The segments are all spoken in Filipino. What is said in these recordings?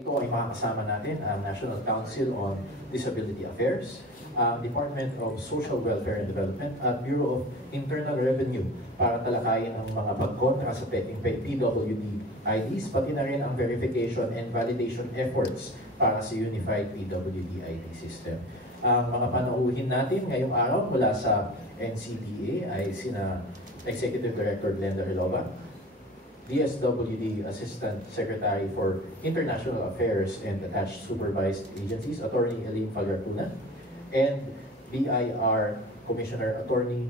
Ito ay makakasama natin ang National Council on Disability Affairs, Department of Social Welfare and Development at Bureau of Internal Revenue para talakayin ang mga pagkontra sa PWD IDs, pati na rin ang verification and validation efforts para sa Unified PWD ID System. Ang mga panauhin natin ngayong araw mula sa NCDA ay sina Executive Director Glenda Relova, DSWD Assistant Secretary for International Affairs and Attached Supervised Agencies, Attorney Elaine Fagartuna, and BIR Commissioner Attorney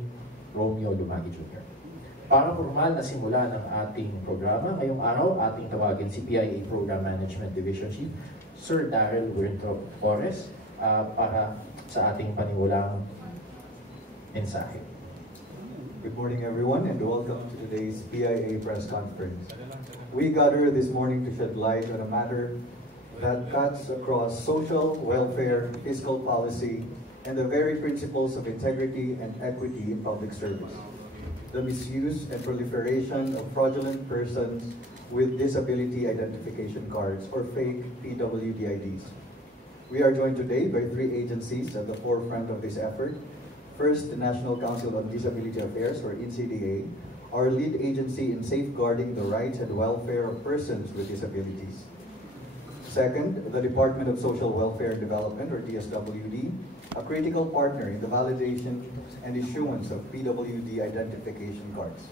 Romeo Lumagi Jr. Para formal na simula ng ating programa, ngayong araw ating tawagin si PIA Program Management Division Chief, Sir Daryl Winthrop Torres, para sa ating panimulang mensahe. Good morning, everyone, and welcome to today's PIA press conference. We gather this morning to shed light on a matter that cuts across social, welfare, fiscal policy, and the very principles of integrity and equity in public service. The misuse and proliferation of fraudulent persons with disability identification cards, or fake PWD-IDs. We are joined today by three agencies at the forefront of this effort. First, the National Council on Disability Affairs, or NCDA, our lead agency in safeguarding the rights and welfare of persons with disabilities. Second, the Department of Social Welfare and Development, or DSWD, a critical partner in the validation and issuance of PWD identification cards,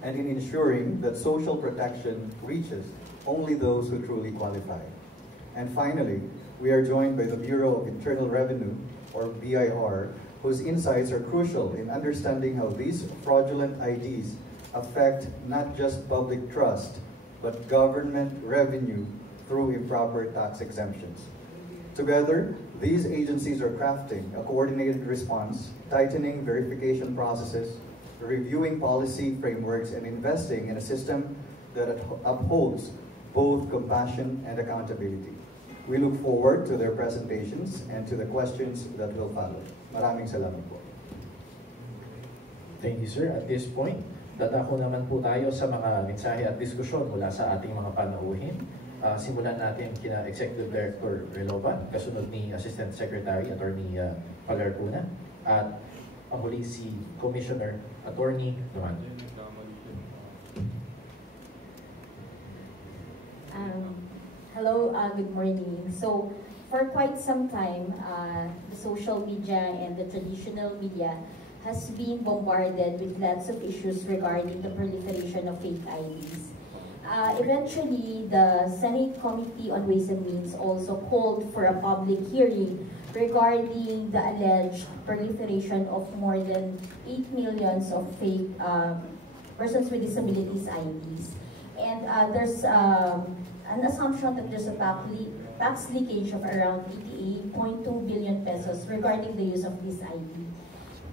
and in ensuring that social protection reaches only those who truly qualify. And finally, we are joined by the Bureau of Internal Revenue, or BIR, whose insights are crucial in understanding how these fraudulent IDs affect not just public trust, but government revenue through improper tax exemptions. Together, these agencies are crafting a coordinated response, tightening verification processes, reviewing policy frameworks, and investing in a system that upholds both compassion and accountability. We look forward to their presentations and to the questions that will follow. Maraming salamat po. Thank you, sir. At this point, dadako naman po tayo sa mga mensahe at diskusyon mula sa ating mga panauhin. Simulan natin kina Executive Director Relova, kasunod ni Assistant Secretary Attorney Fagartuna, at ang huli si Commissioner Attorney Lumagi. Hello, good morning. So, for quite some time, the social media and the traditional media has been bombarded with lots of issues regarding the proliferation of fake IDs. Eventually, the Senate Committee on Ways and Means also called for a public hearing regarding the alleged proliferation of more than 8 millions of fake persons with disabilities IDs. And there's an assumption that there's a tax leakage of around 88.2 billion pesos regarding the use of this ID.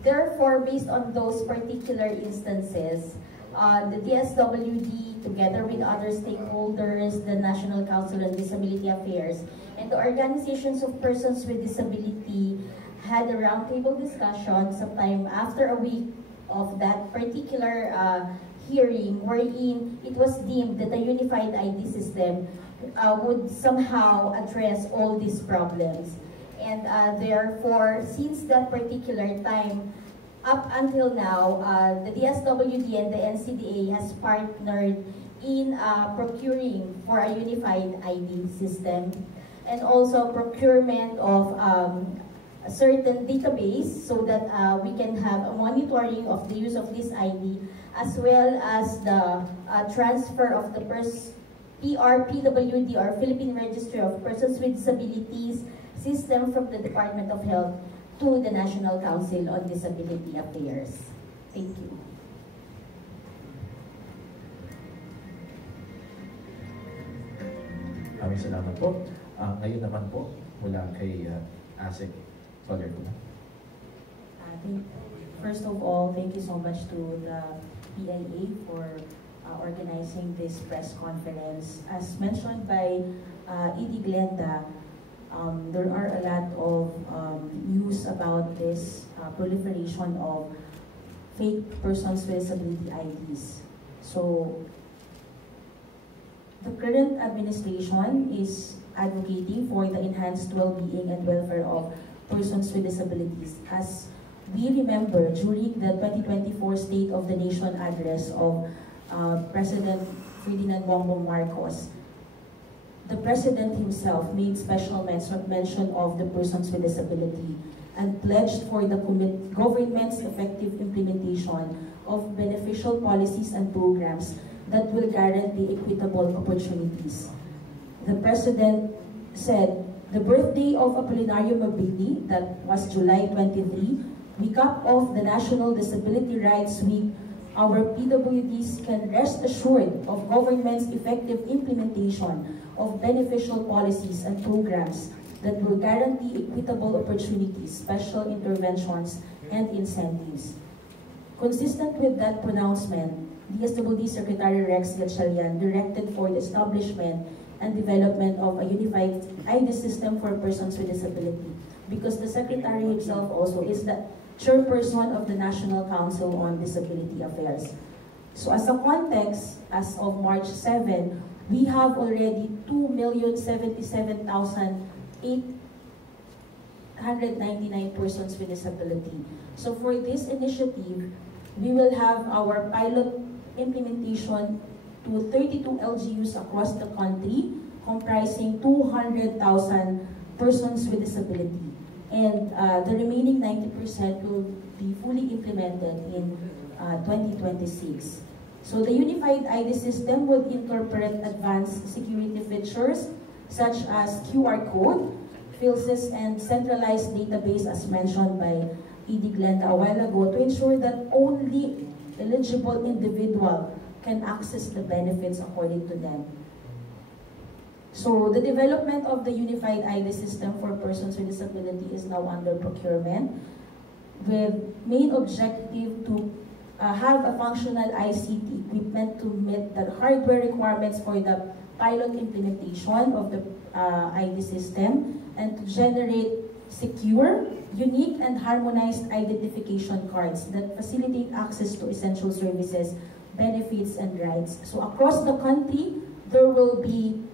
Therefore, based on those particular instances, the DSWD, together with other stakeholders, the National Council on Disability Affairs, and the organizations of persons with disability, had a roundtable discussion sometime after a week of that particular hearing, wherein it was deemed that the unified ID system would somehow address all these problems. And therefore, since that particular time, up until now, the DSWD and the NCDA has partnered in procuring for a unified ID system, and also procurement of a certain database so that we can have a monitoring of the use of this ID, as well as the transfer of the PRPWD, or Philippine Registry of Persons with Disabilities system, from the Department of Health to the National Council on Disability Affairs. Thank you. Maraming salamat po. Ngayon naman po, mula kay ASEC Fagartuna. First of all, thank you so much to the PIA for organizing this press conference. As mentioned by ED Glenda, there are a lot of news about this proliferation of fake persons with disability IDs. So The current administration is advocating for the enhanced well-being and welfare of persons with disabilities. As we remember, during the 2024 State of the Nation address of President Ferdinand Bongbong Marcos, the President himself made special mention of the persons with disability and pledged for the government's effective implementation of beneficial policies and programs that will guarantee equitable opportunities. The President said, the birthday of Apolinario Mabini, that was July 23, we cap off the National Disability Rights Week. Our PWDs can rest assured of government's effective implementation of beneficial policies and programs that will guarantee equitable opportunities, special interventions, and incentives. Consistent with that pronouncement, DSWD Secretary Rex Gatchalian directed for the establishment and development of a unified ID system for persons with disability, because the Secretary himself also is the chairperson of the National Council on Disability Affairs. So as a context, as of March 7, we have already 2,077,899 persons with disability. So for this initiative, we will have our pilot implementation to 32 LGUs across the country, comprising 200,000 persons with disability. And the remaining 90% will be fully implemented in 2026. So the unified ID system will incorporate advanced security features such as QR code, PhilSys, and centralized database as mentioned by ED Glenda a while ago to ensure that only eligible individual can access the benefits according to them. So the development of the unified ID system for persons with disability is now under procurement, with main objective to have a functional ICT equipment to meet the hardware requirements for the pilot implementation of the ID system, and to generate secure, unique, and harmonized identification cards that facilitate access to essential services, benefits, and rights. So across the country, there will be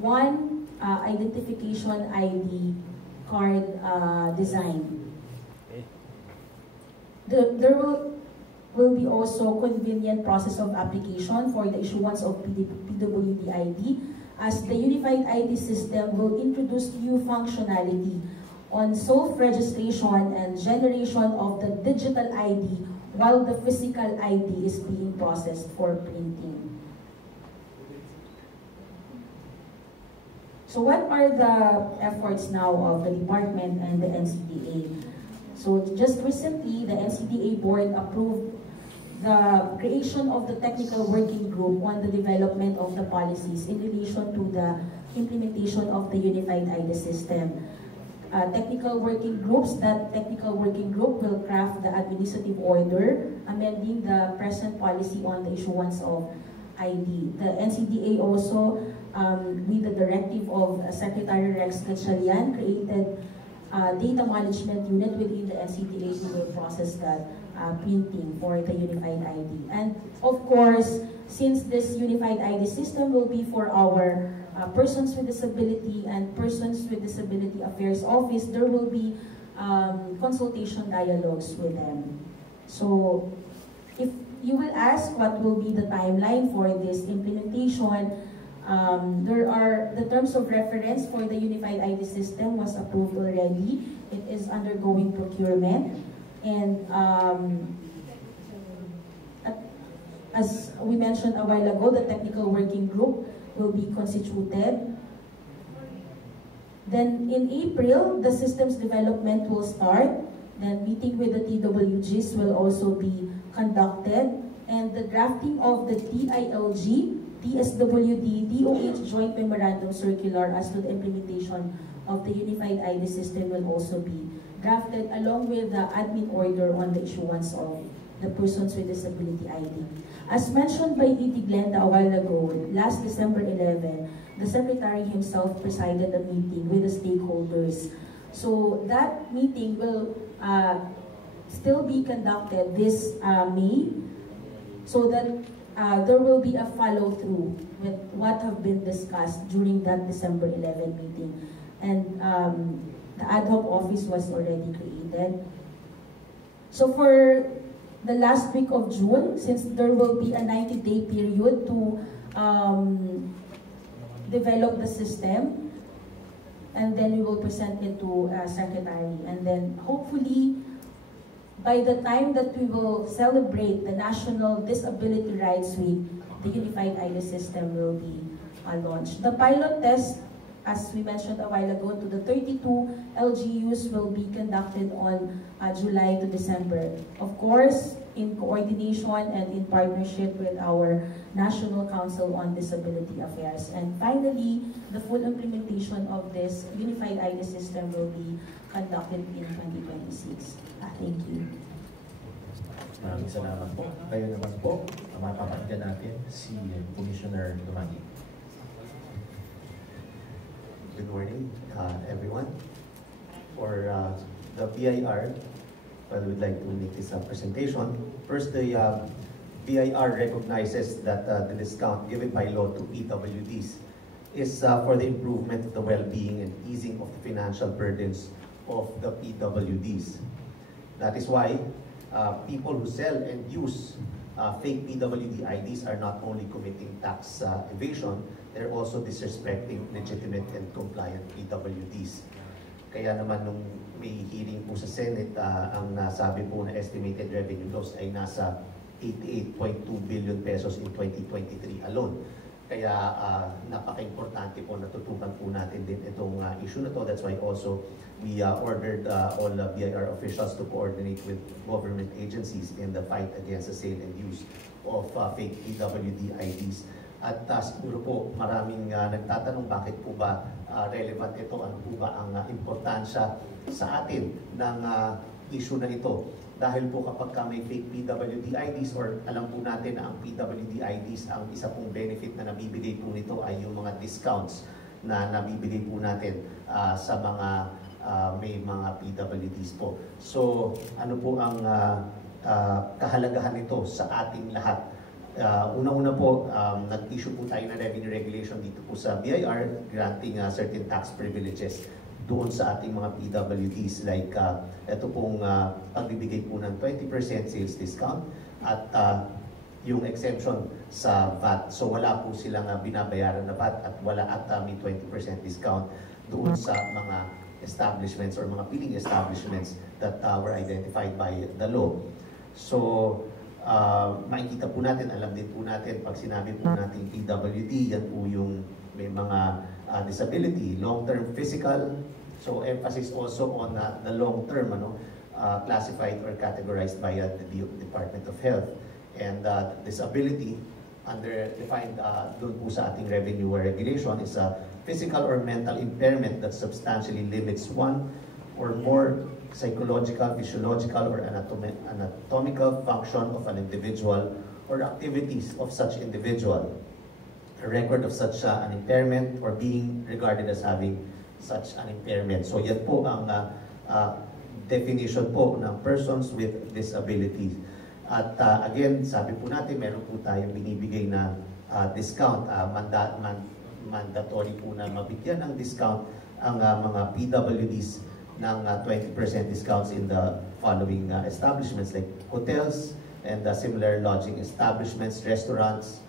one identification ID card design. There will be also convenient process of application for the issuance of PWD ID, as the unified ID system will introduce new functionality on self-registration and generation of the digital ID while the physical ID is being processed for printing. So what are the efforts now of the department and the NCDA? So just recently, the NCDA board approved the creation of the technical working group on the development of the policies in relation to the implementation of the unified ID system. Technical working group will craft the administrative order amending the present policy on the issuance of ID. The NCDA also, with the directive of Secretary Rex Gatchalian, created a data management unit within the NCDA who will process that printing for the unified ID. And of course, since this unified ID system will be for our persons with disability and persons with disability affairs office, there will be consultation dialogues with them. So if you will ask what will be the timeline for this implementation, there are the terms of reference for the unified ID system was approved already. It is undergoing procurement, and as we mentioned a while ago, the technical working group will be constituted. Then in April, the systems development will start. Then meeting with the TWGs will also be conducted, and the drafting of the DILG, DSWD, DOH Joint Memorandum Circular as to the implementation of the unified ID system will also be drafted, along with the admin order on the issuance of the persons with disability ID. As mentioned by E.T. Glenda a while ago, last December 11, the Secretary himself presided a meeting with the stakeholders. So that meeting will still be conducted this May, so that there will be a follow-through with what have been discussed during that December 11 meeting. And the ad hoc office was already created. So for the last week of June, since there will be a 90-day period to develop the system, and then we will present it to Secretary. And then hopefully, by the time that we will celebrate the National Disability Rights Week, the Unified ID system will be launched. The pilot test, as we mentioned a while ago, to the 32 LGUs will be conducted on July to December. Of course, in coordination and in partnership with our National Council on Disability Affairs. And finally, the full implementation of this Unified ID system will be conducted in 2026. Thank you. Maraming salamat po. Ngayon naman po, mapapakinggan natin si Commissioner Dumagi. Good morning, everyone. For the BIR, well, we'd like to make this presentation. First, the BIR recognizes that the discount given by law to PWDs is for the improvement of the well-being and easing of the financial burdens of the PWDs. That is why people who sell and use fake PWD IDs are not only committing tax evasion, they're also disrespecting legitimate and compliant PWDs. Kaya naman nung may hearing po sa Senate, ang nasabi po na estimated revenue loss ay nasa 88.2 billion pesos in 2023 alone. Kaya napaka-importante po natutukan po natin din itong issue na to. That's why also we ordered all BIR officials to coordinate with government agencies in the fight against the sale and use of fake PWD IDs. At siguro po maraming nagtatanong bakit po ba relevant ito, ano po ba ang importansya sa atin ng issue na ito. Dahil po kapag may fake PWD IDs or alam po natin na ang PWD IDs, ang isa pong benefit na nabibigay po nito ay yung mga discounts na nabibigay po natin sa mga may mga PWDs po. So ano po ang kahalagahan nito sa ating lahat? Una-una po, nag-issue po tayo ng revenue regulation dito po sa BIR granting certain tax privileges doon sa ating mga PWDs like ito pong pagbibigay po ng 20% sales discount at yung exemption sa VAT. So wala po silang binabayaran na VAT at wala at may 20% discount doon sa mga establishments or mga billing establishments that were identified by the law. So makikita po natin, alam din po natin, pag sinabi po natin PWD, yan po yung may mga disability, long-term physical. So emphasis also on the long-term, classified or categorized by the Department of Health. And disability, defined doon po sa ating revenue regulation, is a physical or mental impairment that substantially limits one or more psychological, physiological, or anatomical function of an individual or activities of such individual. A record of such an impairment or being regarded as having such an impairment. So yan po ang definition po ng persons with disabilities. At again, sabi po natin, meron po tayong binibigay na discount, mandatory po na mabigyan ng discount ang mga PWDs ng 20% discounts in the following establishments like hotels and similar lodging establishments, restaurants,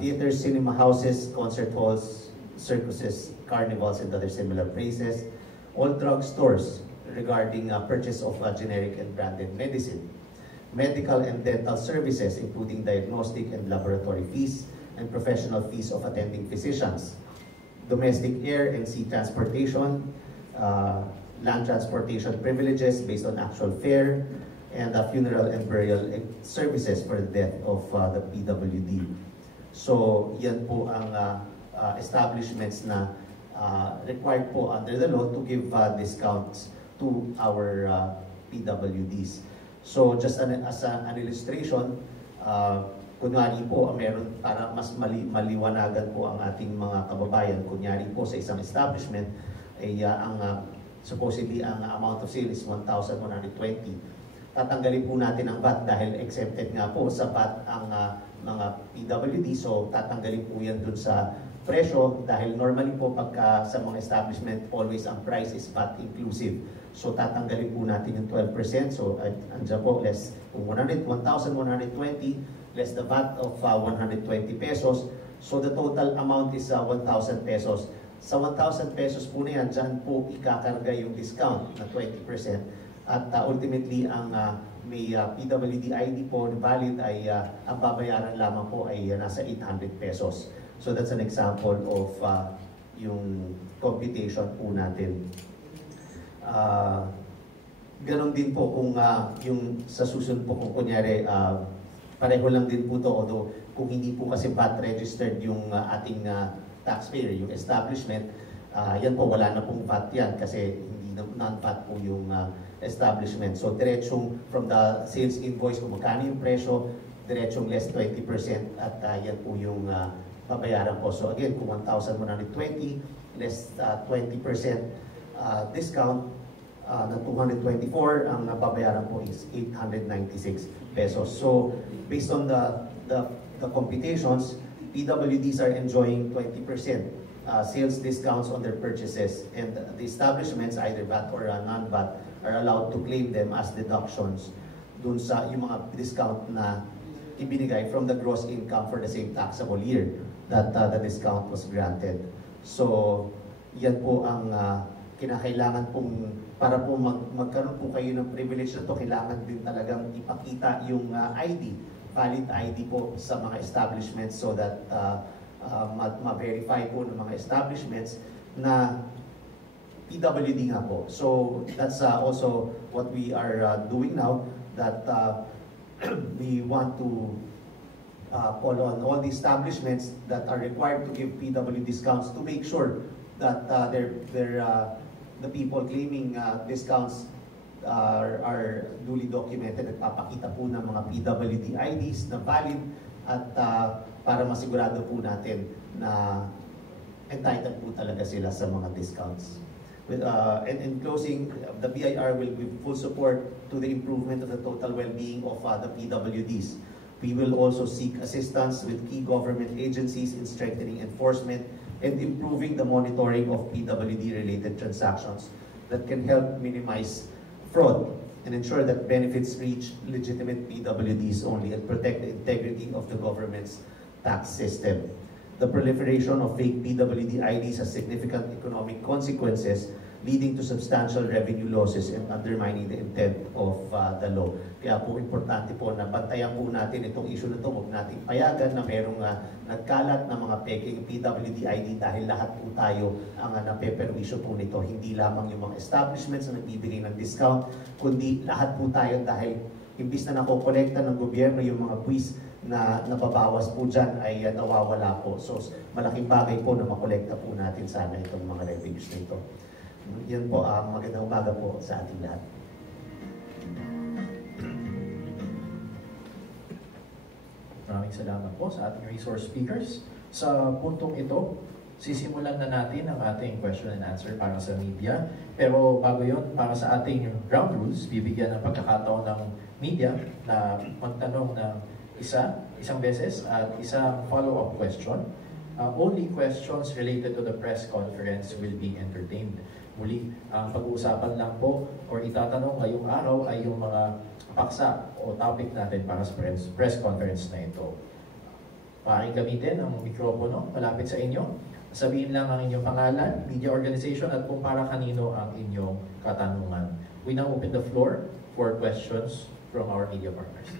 theaters, cinema houses, concert halls, circuses, carnivals, and other similar places, all drug stores regarding purchase of generic and branded medicine, medical and dental services including diagnostic and laboratory fees and professional fees of attending physicians, domestic air and sea transportation, land transportation privileges based on actual fare, and funeral and burial services for the death of the PWD. So yan po ang establishments na required po under the law to give discounts to our PWDs. So just as an illustration, kunyari po, meron para mas maliwanagan po ang ating mga kababayan, kunyari po sa isang establishment, ay supposedly ang amount of sale is 1,120. Tatanggalin po natin ang VAT dahil exempted nga po sa VAT ang mga PWD. So tatanggalin po yan dun sa presyo dahil normally po pagka sa mga establishment, always ang price is VAT inclusive. So tatanggalin po natin yung 12%. So andyan po, less kung 1,120, less the VAT of 120 pesos. So the total amount is 1,000 pesos. Sa 1,000 pesos po na yan, dyan po ikakarga yung discount na 20%. At ultimately, ang may PWD ID po na valid ay ang babayaran lamang po ay nasa 800 pesos. So that's an example of yung computation po natin. Ganon din po kung yung sa susunod po kung kunyari pareho lang din po to, although kung hindi po kasi VAT registered yung ating taxpayer, yung establishment, yan po wala na pong VAT yan kasi hindi non-VAT po yung establishment. So diretsong from the sales invoice kung magkano yung presyo, diretsong less 20% at yan po yung babayaran po. So again, kung 1,120 less 20% discount na 224, ang nababayaran po is 896 pesos. So based on the computations, PWDs are enjoying 20% sales discounts on their purchases, and the establishments, either VAT or non-VAT, are allowed to claim them as deductions dun sa yung mga discount na ibinigay from the gross income for the same taxable year that the discount was granted. So yan po ang kinakailangan pong, para po magkaroon po kayo ng privilege na to, kailangan din talagang ipakita yung ID, valid ID po sa mga establishments so that ma-verify po ng mga establishments na PWD nga po. So that's also what we are doing now, that we want to call on all the establishments that are required to give PW discounts to make sure that the people claiming discounts are duly documented at papakita po ng mga PWD IDs na valid at para masigurado po natin na entitled po talaga sila sa mga discounts. And in closing, the BIR will give full support to the improvement of the total well-being of the PWDs. We will also seek assistance with key government agencies in strengthening enforcement and improving the monitoring of PWD-related transactions that can help minimize fraud and ensure that benefits reach legitimate PWDs only and protect the integrity of the government's tax system. The proliferation of fake PWD IDs has significant economic consequences, leading to substantial revenue losses and undermining the intent of the law. Kaya po importante po na bantayan po natin itong issue na ito. Huwag natin payagan na merong nagkalat na mga peking PWD ID dahil lahat po tayo ang napeperwisyo po nito. Hindi lamang yung mga establishments na nagbibigay ng discount, kundi lahat po tayo dahil imbis na nakokolekta ng gobyerno yung mga buwis na nababawas po dyan ay nawawala po. So malaking bagay po na makolekta po natin sana itong mga revenues na ito. Yan po, magandang umaga po sa ating lahat. Maraming salamat po sa ating resource speakers. Sa puntong ito, sisimulan na natin ang ating question and answer para sa media. Pero bago yon, para sa ating ground rules, bibigyan ng pagkakataon ng media na magtanong ng isang beses at isang follow-up question. Only questions related to the press conference will be entertained. Muli, ang pag-uusapan lang po or itatanong ngayong araw ay yung mga paksa o topic natin para sa press conference na ito. Maaaring gamitin ang mikropono malapit sa inyo. Sabihin lang ang inyong pangalan, media organization at kung para kanino ang inyong katanungan. We now open the floor for questions from our media partners.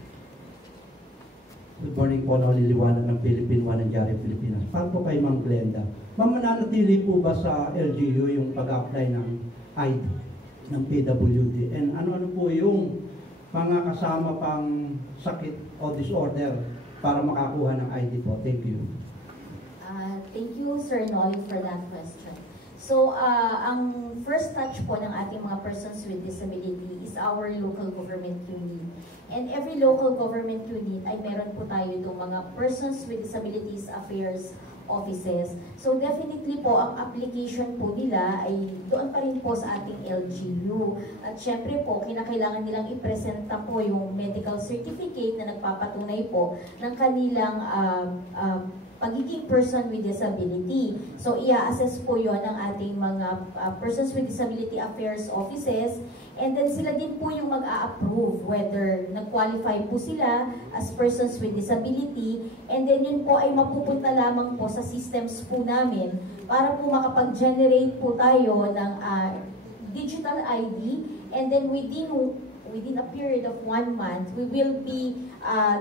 Good morning po, Noliliwanag ng Philippine One and Jari Pilipinas. Para po kay Ma'am Glenda. Ma'am, mananatili po ba sa LGU yung pag-apply ng ID ng PWD? And ano-ano po yung mga kasama pang sakit o disorder para makakuha ng ID po? Thank you. Thank you, Sir Nolly, for that question. So, ang first touch po ng ating mga persons with disability is our local government unit. And every local government unit ay meron po tayo itong mga persons with disabilities affairs offices. So definitely po, ang application po nila ay doon pa rin po sa ating LGU. At syempre po, kinakailangan nilang ipresenta po yung medical certificate na nagpapatunay po ng kanilang pagiging person with disability. So ia-assess po yon ng ating mga Persons with Disability Affairs offices, and then sila din po yung mag-a-approve whether nag-qualify po sila as persons with disability, and then yun po ay mapupunta lamang po sa systems po namin para po makapag-generate po tayo ng digital ID, and then within a period of 1 month, we will be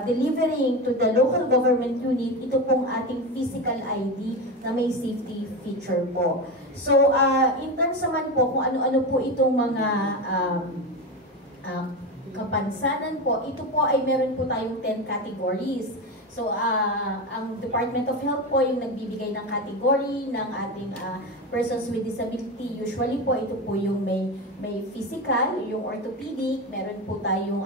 delivering to the local government unit ito pong ating physical ID na may safety feature po. So, in terms naman po kung ano-ano po itong mga kapansanan po, ito po ay meron po tayong 10 categories. So, ang Department of Health po yung nagbibigay ng category ng ating persons with disability. Usually po, ito po yung may physical, yung orthopedic, meron po tayong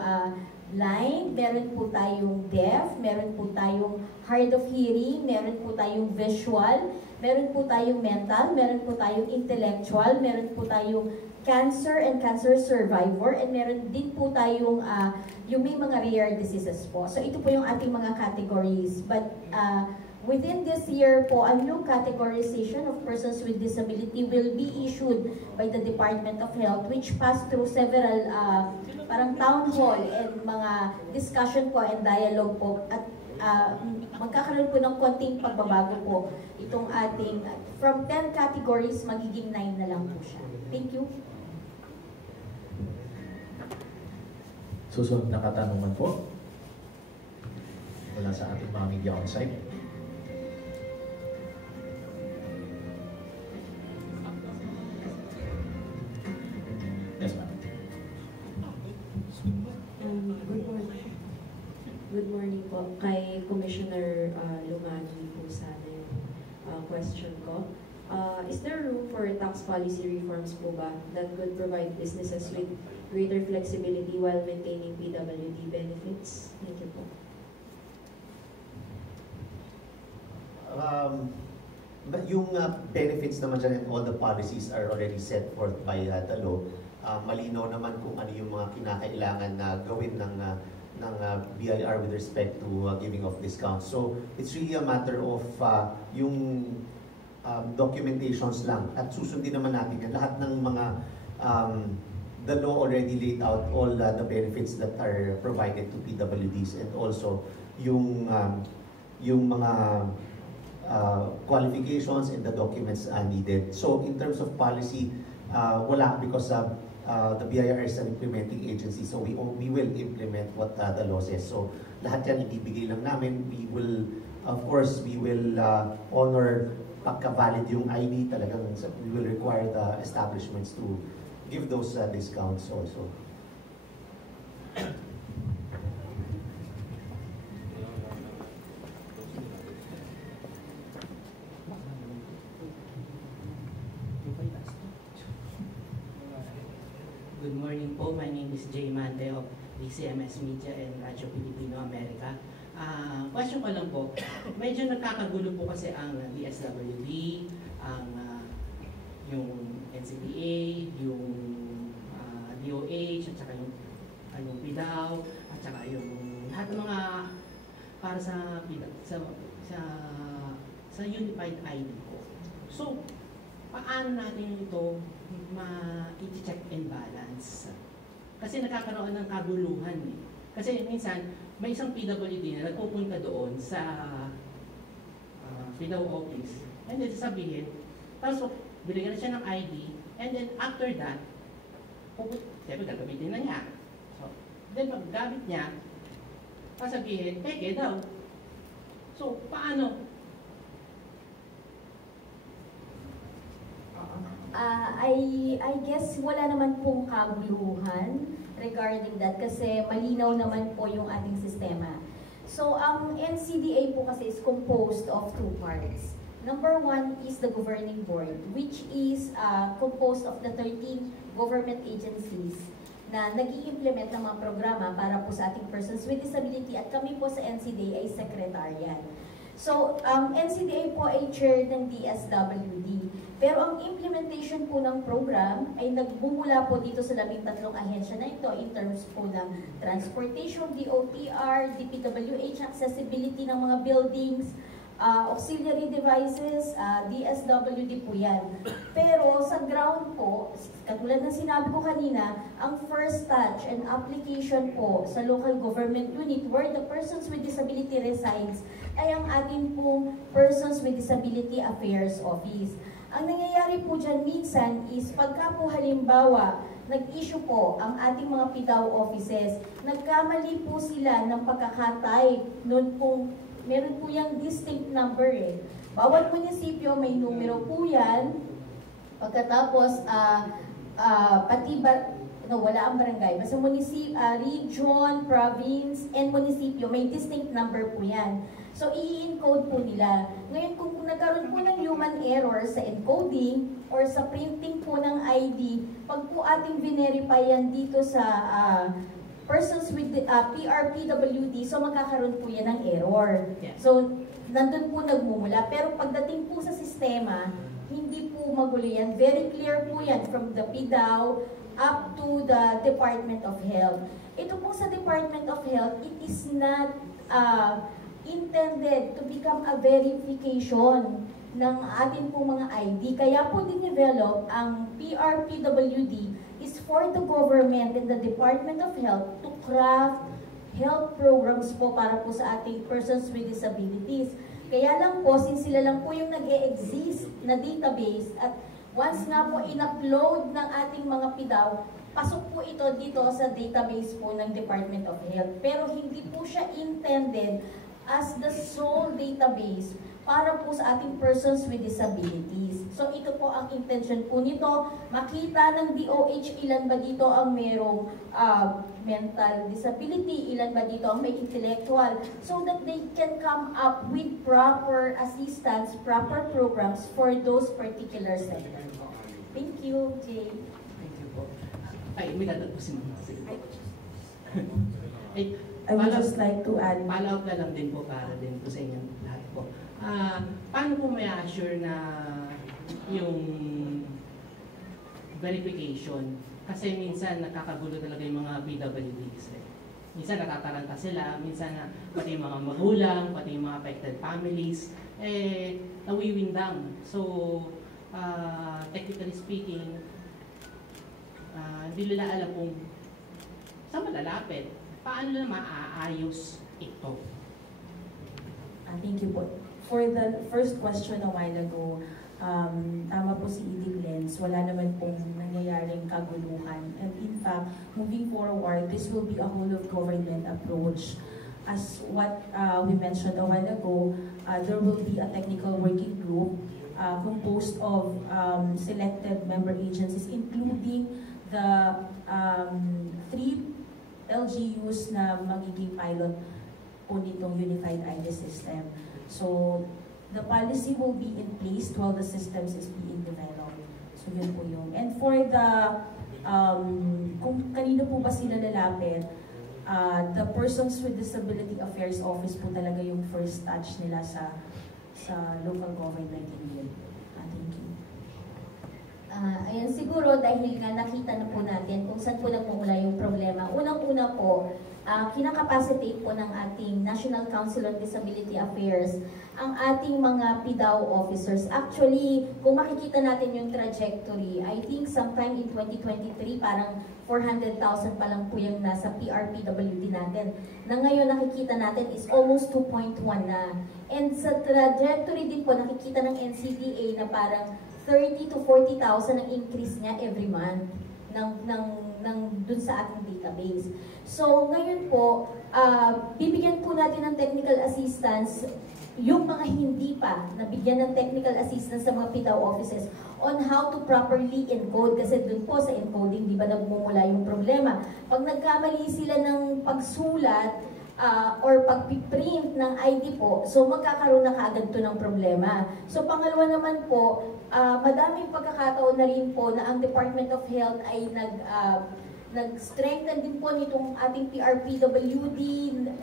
blind, meron po tayong deaf, meron po tayong hard of hearing, meron po tayong visual, meron po tayong mental, meron po tayong intellectual, meron po tayong cancer and cancer survivor, and meron din po tayong yung may mga rare diseases po. So ito po yung ating mga categories. But within this year po, a new categorization of persons with disability will be issued by the Department of Health, which passed through several parang town hall and mga discussion po and dialogue po, at magkakaroon po ng konting pagbabago po itong ating from 10 categories magiging 9 na lang po siya. Thank you. Susunod na katanungan po mula sa ating mga media on site. Yes, ma'am. Good morning po. Kay Commissioner Lumani po sana yung question ko. Is there room for tax policy reforms po ba that could provide businesses with greater flexibility while maintaining PWD benefits? Thank you po. Yung benefits naman dyan and all the policies are already set forth by the law. Malinaw naman kung ano yung mga kinakailangan na gawin ng BIR with respect to giving of discounts. So it's really a matter of yung documentations lang, at susundin naman natin yan. Lahat ng mga the law already laid out all the benefits that are provided to PWDs, and also yung mga qualifications and the documents needed. So in terms of policy, wala, because the BIR is an implementing agency, so we will implement what the law says. So lahat yan ibibigay lang namin. We will, of course, honor pagka-valid yung ID talagang. We will require the establishments to give those discounts also. Good morning po. My name is Jay Mante of DCMS Media and Radyo Pilipino America. Question ko lang po, medyo nagkakagulo po kasi ang DSWD, yung NCPA, yung DOH, at saka yung PIDAW, at saka yung lahat ng mga para sa Unified ID po. So, paano natin ito ma-check and balance? Kasi nagkakaroon ng kaguluhan eh. Kasi minsan, may isang PWD na nagpupunta doon sa PIDAW office, and then sasabihin, tapos binigyan na siya ng ID, and then after that, siyempre gagamitin na niya. So, then paggamit niya, sasabihin, peke daw. So, paano? I guess wala naman pong kaguluhan regarding that kasi malinaw naman po yung ating sistema. So, ang NCDA po kasi is composed of 2 parts. Number 1 is the governing board, which is composed of the 13 government agencies na nag-i-implement ng mga programa para po sa ating persons with disability, at kami po sa NCDA ay secretariat. So, NCDA po ay chair ng DSWD. Pero ang implementation po ng program ay nagmumula po dito sa 13 ahensya na ito in terms po ng transportation, DOTR, DPWH, accessibility ng mga buildings, auxiliary devices, DSWD po yan. Pero sa ground po, katulad ng sinabi ko kanina, ang first touch and application po sa local government unit where the persons with disability resides ay ang ating pong Persons with Disability Affairs Office. Ang nangyayari po dyan minsan is pagka po halimbawa, nag-issue po ang ating mga PIDAW offices, nagkamali po sila ng pagkakatype, noon pong meron po yung distinct number eh. Bawat munisipyo may numero po yan, pagkatapos wala ang barangay, basta region, province, and munisipyo, may distinct number po yan. So, i-encode po nila. Ngayon, kung nagkaroon po ng human error sa encoding or sa printing po ng ID, pag po ating verify yan dito sa persons with PRPWD, so magkakaroon po yan ng error. Yeah. So, nandun po nagmumula. Pero pagdating po sa sistema, hindi po magulo yan. Very clear po yan from the PDAW up to the Department of Health. Ito po sa Department of Health, it is not intended to become a verification ng ating pong mga ID. Kaya po din-develop ang PRPWD is for the government and the Department of Health to craft health programs po para po sa ating persons with disabilities. Kaya lang po, since sila lang po yung nag-e-exist na database at once nga po in-upload ng ating mga PIDAW, pasok po ito dito sa database po ng Department of Health. Pero hindi po siya intended as the sole database para po sa ating persons with disabilities. So ito po ang intention po nito, makita ng DOH ilan ba dito ang merong mental disability, ilan ba dito ang may intellectual, so that they can come up with proper assistance, proper programs for those particular sectors. Thank you, Jay. Thank you po. Ay, may tatapusin mo. Ay, I would just like to add, follow up na lang din po para din po sa inyong lahat po. Paano po may assure na yung verification? Kasi minsan nakakagulo talaga yung mga PWDs. Minsan natataranta sila, minsan pati yung mga magulang, pati yung mga affected families, nawiwindang. So, technically speaking, hindi nila alam kung saan malalapit. Paano na maaayos ito? thank you po. For the first question a while ago, tama po si Edie Lenz, wala naman pong nangyayaring kaguluhan. And in fact, moving forward, this will be a whole of government approach. As what we mentioned a while ago, there will be a technical working group composed of selected member agencies, including the 3 LGUs na magiging pilot po nitong Unified ID System. So, the policy will be in place while the systems is being developed. So, yun po yun. And for the, kung kanino po ba sila lalapit, the Persons with Disability Affairs Office po talaga yung first touch nila sa local government unit. Thank you. Ayan, siguro dahil nga nakita na po natin kung saan po nagmumula yung problema. Unang-una po, kinakapacitate po ng ating National Council on Disability Affairs ang ating mga PIDAW officers. Actually, kung makikita natin yung trajectory, I think sometime in 2023, parang 400,000 pa lang po yung nasa PRPWD natin. Na ngayon nakikita natin is almost 2.1 na. And sa trajectory din po, nakikita ng NCDA na parang 30 to 40,000 ang increase niya every month dun sa ating database. So, ngayon po, bibigyan po natin ng technical assistance yung mga hindi pa nabigyan ng technical assistance sa mga PIDAW offices on how to properly encode. Kasi dun po sa encoding, di ba nagmumula yung problema. Pag nagkamali sila ng pagsulat, or pag-print ng ID po, so magkakaroon na kaagad to ng problema. So pangalawa naman po, madaming pagkakataon na rin po na ang Department of Health ay Nag-strengthen din po nitong ating PRPWD,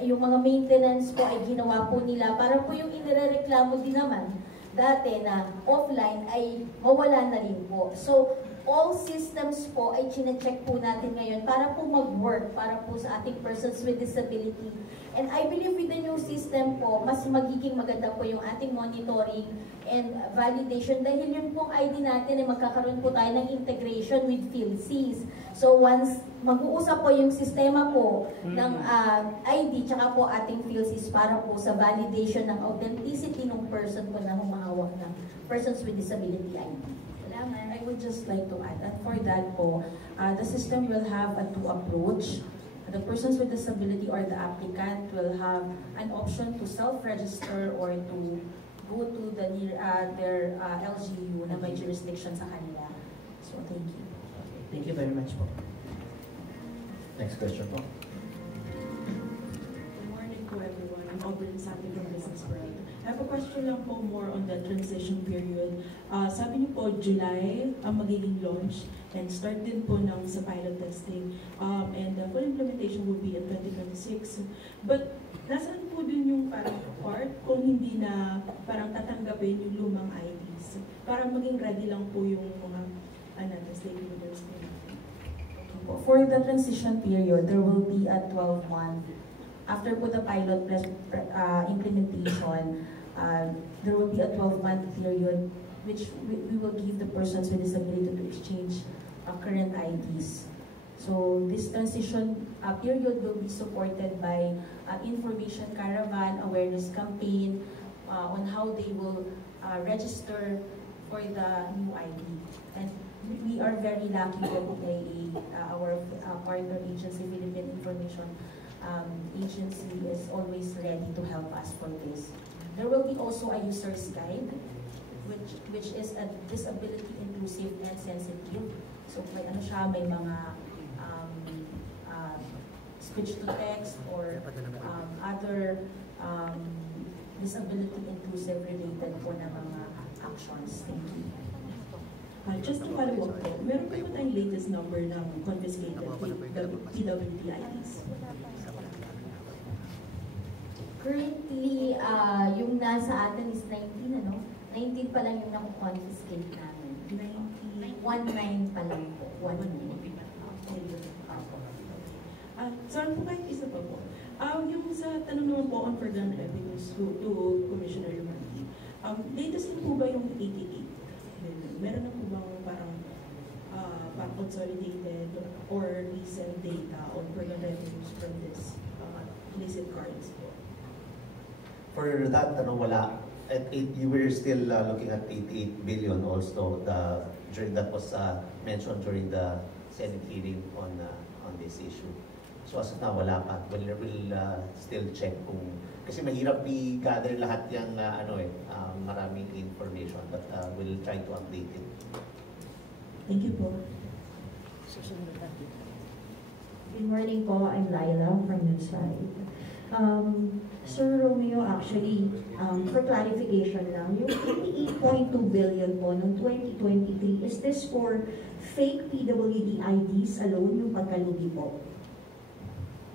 yung mga maintenance po ay ginawa po nila para po yung inirereklamo din naman dati na offline ay mawala na rin po. So, all systems po ay chine-check po natin ngayon para po mag-work, para po sa ating persons with disability. And I believe with the new system po, mas magiging maganda po yung ating monitoring and validation dahil yun pong ID natin ay magkakaroon po tayo ng integration with PhilSys. So once mag-uusap po yung sistema po ng ID tsaka po ating PhilSys para po sa validation ng authenticity ng person po na humahawak ng persons with disability ID. I would just like to add that for that po, the system will have a two approach. The persons with disability or the applicant will have an option to self-register or to go to the their LGU na may jurisdiction sa kanila. So, thank you. Thank you very much po. Next question po. Good morning po everyone. I'm Aubrey Santi from Business World. I have a question lang po more on the transition period. Sabi niyo po, July ang magiging launch and start din po ng sa pilot testing. And the full implementation will be in 2026. But nasaan po din yung parang part kung hindi na parang tatanggapin yung lumang IDs? Para maging ready lang po yung mga stakeholders po natin. For the transition period, there will be a 12-month. After po the pilot implementation, there will be a 12-month period which we will give the persons with disability to exchange current IDs. So this transition period will be supported by information caravan, awareness campaign on how they will register for the new ID. And we are very lucky that our partner agency, Philippine Information Agency, is always ready to help us for this. There will be also a user's guide, which is a disability inclusive and sensitive. So may ano siya, may mga speech to text or other disability inclusive related po na mga actions. Thank you. Just to follow up po, meron po ba tayong latest number ng confiscated PWD IDs? Currently, yung nasa atin is 19, ano? 19 pa lang yung nakukonfiscate namin. 19 pa lang po. 19. Saan po kahit isa pa po? Yung sa tanong naman po on forgotten revenues to Commissioner Lumandi, latest po ba yung 88? Meron na po bang parang consolidated or recent data on forgotten revenues from this illicit cards po? For that, wala. You were still looking at 88 billion also. That was mentioned during the Senate hearing on this issue. So as of now, wala pa. We'll still check kung kasi mahirap i-gather lahat yung maraming information, but we'll try to update it. Thank you po. Good morning po. I'm Laila from Newside. Sir Romeo, actually, for clarification lang, yung 88.2 billion po noong 2023, is this for fake PWD IDs alone, yung pagkalugi po?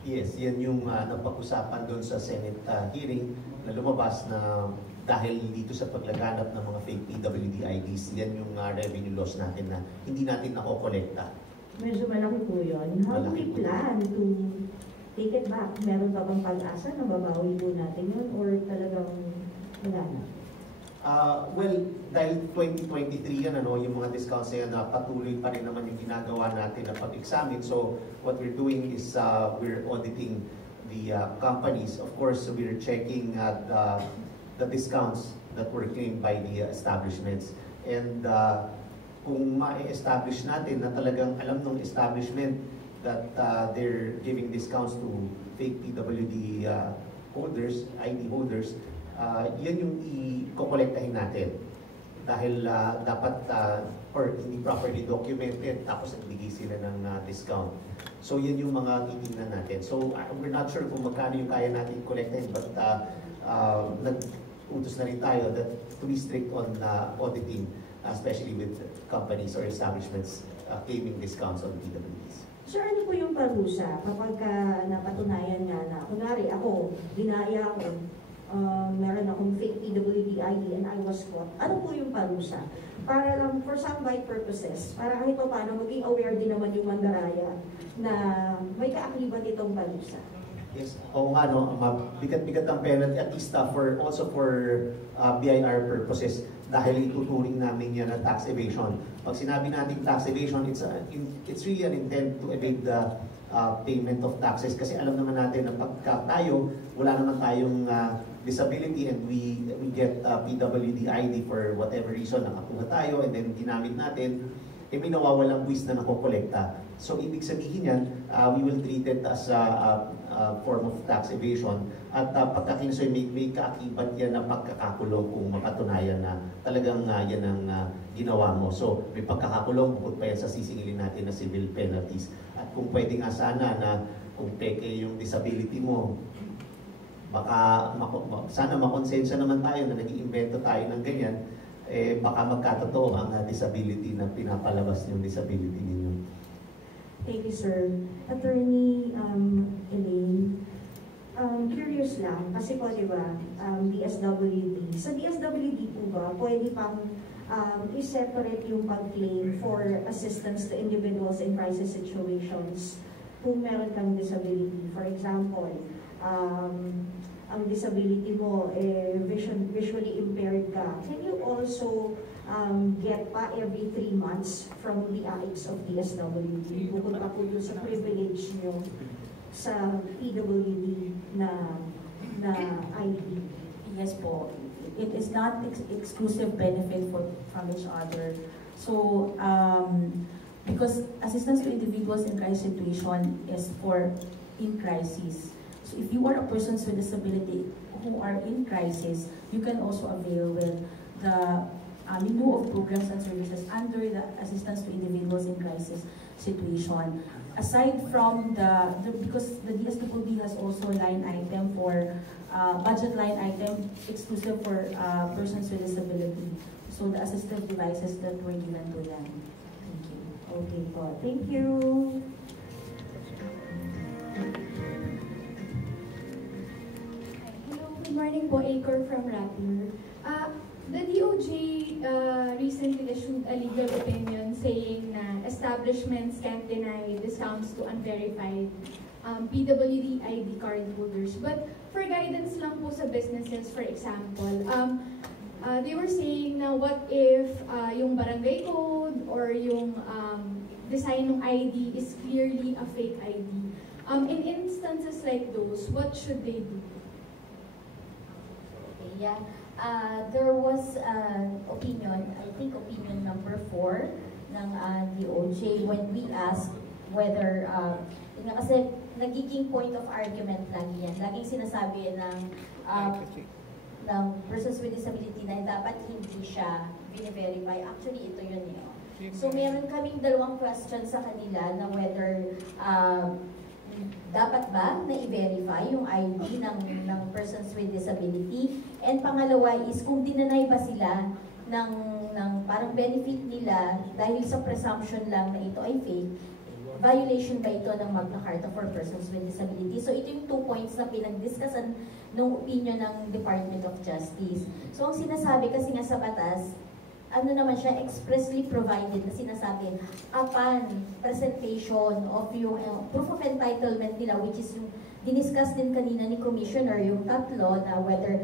Yes, yan yung napag-usapan doon sa Senate hearing na lumabas na dahil dito sa paglaganap ng mga fake PWD IDs, yan yung revenue loss natin na hindi natin nakokolekta. Medyo malaki po yun. How do we plan to take it back? Meron ba bang pag-asa na babawi po natin yun or talagang wala na? Well, dahil 2023 yan, yung mga discounts na yan, patuloy pa rin naman yung ginagawa natin na pag-examine. So, what we're doing is we're auditing the companies. Of course, we're checking the discounts that were claimed by the establishments. And kung ma-establish natin na talagang alam ng establishment that they're giving discounts to fake PWD holders, ID holders, yan yung i-kolektahin natin. Dahil dapat, or hindi properly documented, tapos nagbigay sila ng discount. So yan yung mga titignan natin. So we're not sure kung magkano yung kaya natin i-kolektahin, but nag-utos na rin tayo that to be strict on auditing, especially with companies or establishments claiming discounts on PWDs. Sir, ano po yung parusa kapag napatunayan nga na, kunwari ako, ginaya ako, meron akong fake PWD ID and I was caught, ano po yung parusa? Para lang, for soundbite purposes, para kahit pa paano maging aware din naman yung mandaraya na may kaakibat itong parusa. Yes, oo nga, no, bigat-bigat ang penalty at least also for BIR purposes dahil ituturing namin yan na tax evasion. Pag sinabi natin tax evasion, it's really an intent to evade the payment of taxes kasi alam naman natin na pagka tayo, wala naman tayong disability and we get PWD ID for whatever reason, nakakuha tayo and then ginamit natin, may nawawalang buwis na nakokolekta. So, ibig sabihin yan, we will treat it as a form of tax evasion. At pagkakinsoy, may kaakibat yan na pagkakakulong kung mapatunayan na talagang yan ang ginawa mo. So, may pagkakakulong, bukod pa yan sa sisingilin natin na civil penalties. At kung pwede nga sana na kung peke yung disability mo, baka sana makonsensya naman tayo na nag-iimbento tayo ng ganyan, baka magkatotoo ang disability na pinapalabas yung disability ninyo. Thank you, sir. Attorney Elaine, curious lang, kasi po, di ba, DSWD. Sa DSWD po ba, pwede pang i-separate yung pag-claim for assistance to individuals in crisis situations kung meron kang disability? For example, ang disability mo, visually impaired ka. Can you also get pa every 3 months from the acts of DSWD? Bukod pa po sa privilege nyo sa PWD na ID. Yes po. It is not exclusive benefit from each other. So, because assistance to individuals in crisis situation is for in crisis. So if you are a person with disability who are in crisis, you can also avail with the menu of programs and services under the assistance to individuals in crisis situation. Aside from because the DSWD has also a line item for budget line item exclusive for persons with disability. So the assistive devices that were given to them. Thank you. Okay po. Thank you. Good morning po, Acor from Rappler. The DOJ recently issued a legal opinion saying na establishments can't deny discounts to unverified PWD ID card holders. But for guidance lang po sa businesses, for example, they were saying na what if yung barangay code or yung design ng ID is clearly a fake ID? In instances like those, what should they do? Yeah, there was an opinion, I think opinion number 4 ng DOJ when we asked whether, kasi nagiging point of argument lagi yan. Laging sinasabi ng persons with disability na dapat hindi siya bine-verify. Actually, ito yun eh. So, meron kaming 2 questions sa kanila na whether dapat ba na i-verify yung ID ng persons with disability? And pangalawa is kung dinanay ba sila ng parang benefit nila dahil sa presumption lang na ito ay fake, violation ba ito ng Magna Carta for Persons with Disability? So ito yung 2 points na pinag-discussan ng opinion ng Department of Justice. So ang sinasabi kasi nga sa batas, ano naman siya, expressly provided na sinasabi upon presentation of yung proof of entitlement nila, which is yung diniscuss din kanina ni Commissioner, yung tatlo na whether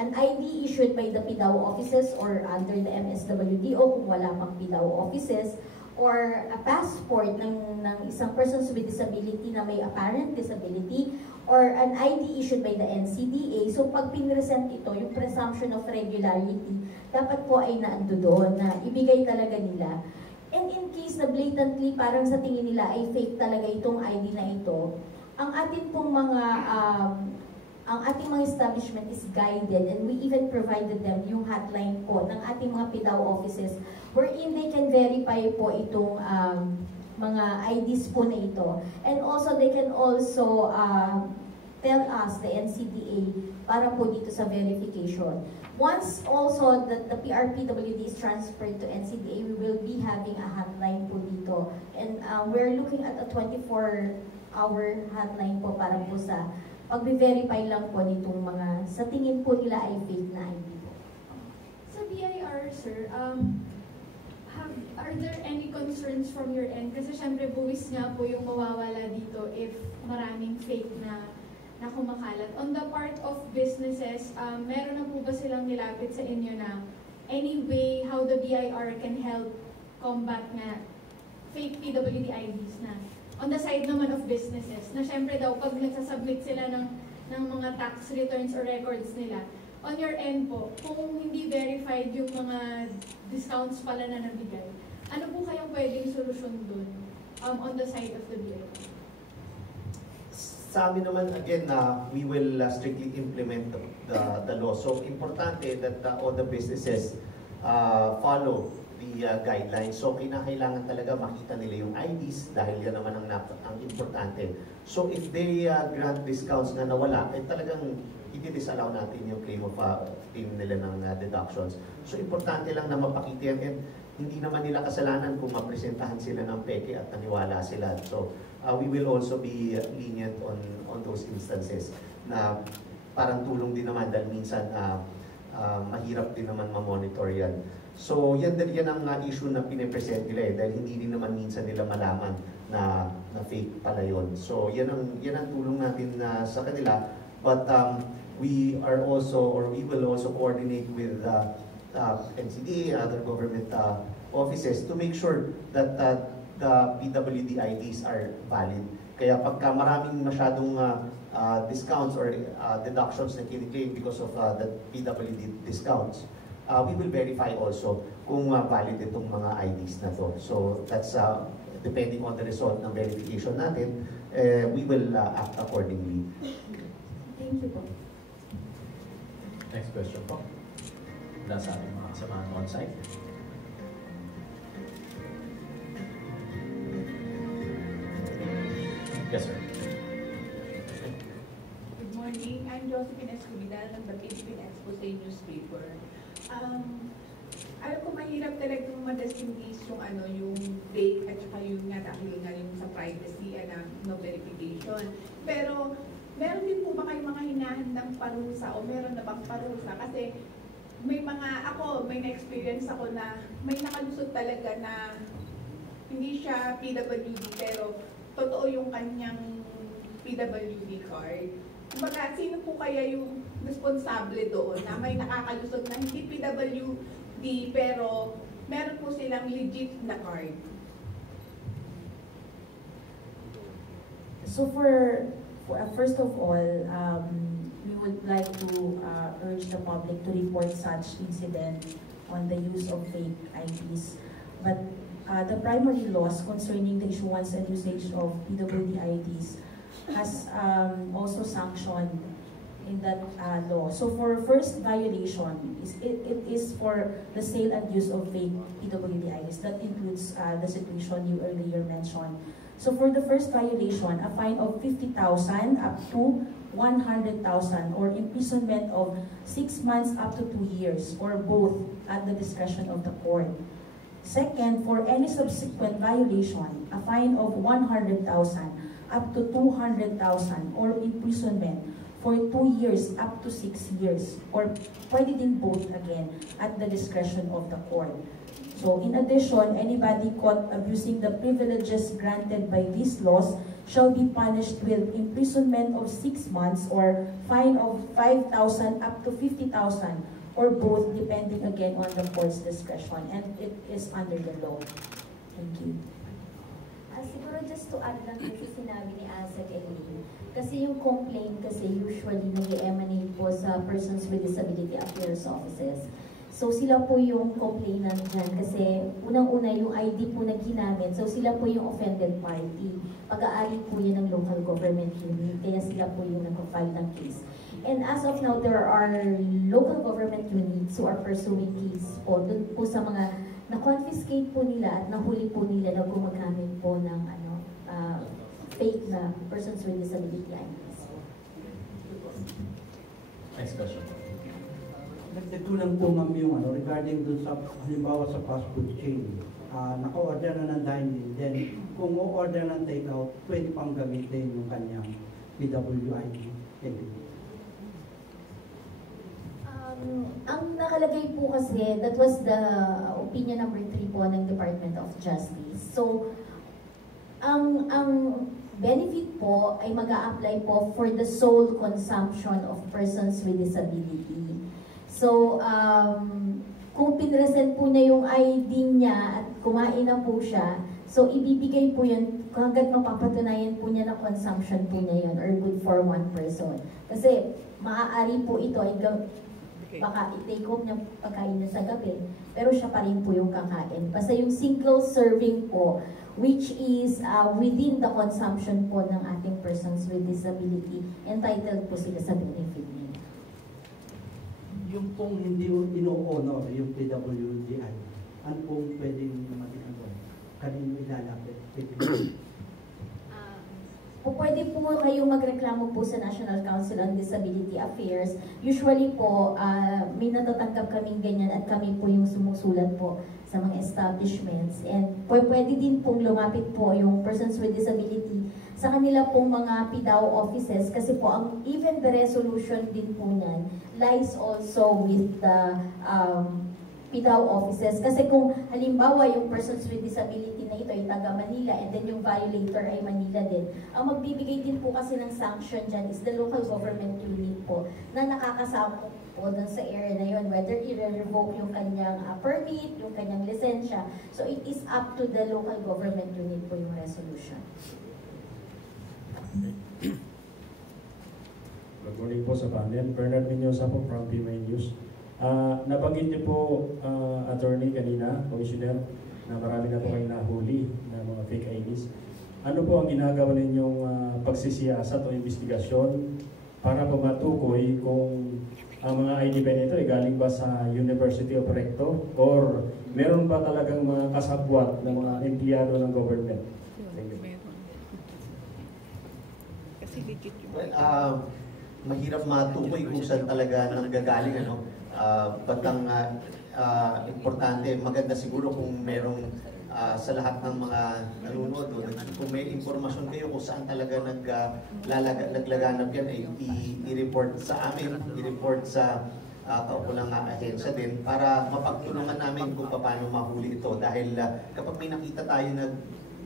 an ID issued by the PDAO offices or under the MSWD o kung wala pang PDAO offices, or a passport ng isang persons with disability na may apparent disability, or an ID issued by the NCDA. So pag pinresent ito, yung presumption of regularity, dapat po ay naando doon, na ibigay talaga nila. And in case na blatantly, parang sa tingin nila ay fake talaga itong ID na ito, ang ating pong ang ating mga establishment is guided, and we even provided them yung hotline po ng ating mga PDAO offices wherein they can verify po itong mga IDs po na ito. And also, they can also tell us, the NCDA, para po dito sa verification. Once also that the PRPWD is transferred to NCDA, we will be having a hotline po dito dito. And we're looking at a 24-hour hotline po para po sa pag-verify lang po nitong mga sa tingin po nila ay fake na ID po. Sa BIR, sir, are there any concerns from your end? Kasi syempre buwis nga po yung mawawala dito if maraming fake na kumakalat. On the part of businesses, meron na po ba silang nilapit sa inyo na any way how the BIR can help combat nga fake PWD IDs na on the side naman of businesses na syempre daw pag nagsasubmit sila ng mga tax returns or records nila, on your end po, kung hindi verified yung mga discounts pala na nabigay, ano po kayang pwedeng solusyon dun on the side of the BIR? Sa amin naman, again, we will strictly implement the law. So, importante that all the businesses follow the guidelines. So, kinakailangan talaga makita nila yung IDs dahil yan naman ang importante. So, if they grant discounts na nawala, talagang i-disallow natin yung claim nila ng deductions. So, importante lang na mapakita yan. And hindi naman nila kasalanan kung mapresentahan sila ng peke at naniwala sila. So, we will also be lenient on those instances na parang tulong din naman dahil minsan mahirap din naman ma-monitor yan. So yan ang issue na pinipresent nila dahil hindi din naman minsan nila malaman na fake pala yun. So yan ang tulong natin sa kanila. But we will also coordinate with NCDA, other government offices to make sure that the PWD IDs are valid. Kaya pagka maraming masyadong discounts or deductions na kiniklaim because of the PWD discounts, we will verify also kung valid itong mga IDs na to. So that's depending on the result ng verification natin, we will act accordingly. Thank you po. Next question po. Mula sa ating mga kasamahan on-site. Yes, sir. Good morning. I'm Josephine Escobar ng The Philippine Expose newspaper. Alam ko mahirap talagang ma-distinguish yung fake at saka yung dahil nga yung sa privacy no verification. Pero meron din po ba kayong mga hinahandang parusa o meron na bang parusa? Kasi may na-experience ako na may nakalusot talaga na hindi siya PWD pero totoo yung kanyang PWD card. Kumbaga, sino po kaya yung responsable doon na may nakakalusot na hindi PWD pero meron po silang legit na card? So first of all, we would like to urge the public to report such incident on the use of fake IDs. But the primary laws concerning the issuance and usage of PWD IDs has also sanctioned in that law. So for first violation, it is for the sale and use of fake PWD IDs. That includes the situation you earlier mentioned. So for the first violation, a fine of 50,000 up to 100,000 or imprisonment of 6 months up to 2 years or both at the discretion of the court. Second, for any subsequent violation, a fine of 100,000 up to 200,000 or imprisonment for 2 years up to 6 years or pwede din both again at the discretion of the court. So in addition, anybody caught abusing the privileges granted by these laws shall be punished with imprisonment of 6 months or fine of 5,000 up to 50,000 or both, depending again on the court's discretion, and it is under the law. Thank you. Siguro just to add lang kasi sinabi ni Asa Eileen, kasi yung complaint kasi usually nag-emanate po sa Persons with Disability Affairs Offices. So sila po yung complainant dyan kasi unang-una yung ID po na ginamit, so sila po yung offended party. Pag-aari po yan ng local government unit, kaya sila po yung nag-file ng case. And as of now, there are local government units who are pursuing case po dun po sa mga na-confiscate po nila at nahuli po nila na gumagamit po ng fake na Persons with Disability IDs. Next question. Nagtatulang po ma'am yung regarding dun sa, halimbawa sa fast food chain. naka-order na ng dine-in, then kung o-order ng take-out, pwede pang gamitin yung kanyang PWID. Thank you. Ang nakalagay po kasi, that was the opinion number 3 po ng Department of Justice. So, ang benefit po ay mag-a-apply po for the sole consumption of persons with disability. So, kung pinresent po niya yung ID niya at kumain na po siya, so ibibigay po yun hanggat mapapatunayan po niya na consumption po niya yun or good for one person. Kasi maaari po ito ay baka i-take home niya pagkain niya sa gabi, pero siya pa rin po yung kakain. Basta yung single serving po, which is within the consumption po ng ating persons with disability, entitled po sila sa benefit niya. Yung pong hindi ino-honor yung PWDI, ano pong pwedeng maging ano? Kanino ilalapit? Pwede po kayong magreklamo po sa National Council on Disability Affairs. Usually po, may natatanggap kaming ganyan at kami po yung sumusulat po sa mga establishments. And pwede din pong lumapit po yung persons with disability sa kanila pong mga PDAO offices kasi po even the resolution din po niyan lies also with the PDAO offices. Kasi kung halimbawa yung persons with disability na ito ay taga Manila and then yung violator ay Manila din, ang magbibigay din po kasi ng sanction dyan is the local government unit po na nakakasama po dun sa area na yun, whether i-revoke yung kanyang permit, yung kanyang lisensya. So it is up to the local government unit po yung resolution. Good morning po sa panel. Bernard Mendoza po from PMA News. Nabanggit niyo po, attorney kanina, commissioner, na marami na po kayong nahuli na mga fake IDs. Ano po ang ginagawa ninyong pagsisiyasat o investigasyon para po matukoy kung ang mga ID ba nito ay galing ba sa University of Recto or meron ba talagang mga kasabwat ng mga empleyado ng government? Well, mahirap matukoy kung saan talaga nanggagaling, ano? Batang importante, maganda siguro kung merong sa lahat ng mga nanonood, kung may informasyon kayo kung saan talaga naglaganap yan, ay i-report sa amin, i-report sa kaukulang ahensya din para mapagtulungan namin kung paano mahuli ito. Dahil kapag may nakita tayo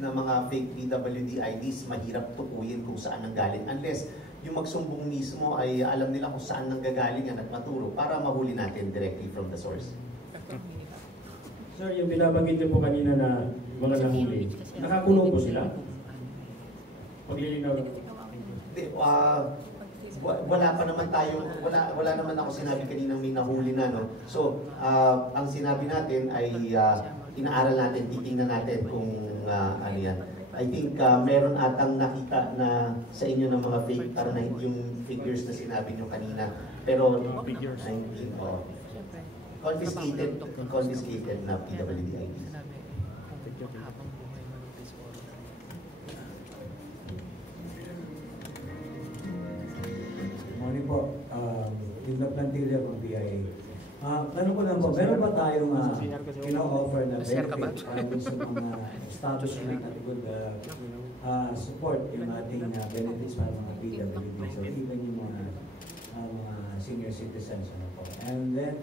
na mga fake PWD IDs, mahirap tukuyin kung saan nanggaling unless yung magsumbong mismo ay alam nila kung saan nanggagaling at maturo para mahuli natin directly from the source. Sir, yung binabanggit niyo po kanina na mga nahuli, nakakulong po sila? Paglilinaw lang. Wala pa naman tayo, wala naman ako sinabi kanina may nahuli na, no? So, ang sinabi natin ay inaaral natin, titingnan natin kung ano yan. I think meron atang nakita na sa inyo ng mga fake, parang yung figures na sinabi nyo kanina. Pero 19, confiscated na PWD IDs. Morning po, yung Plantilla ng BIA. Tanong ko lang po, meron ba tayong ino-offer na benefit para sa mga establishment at good support yung ating benefits para mga PWD, so even yung mga senior citizens, ano po. And then,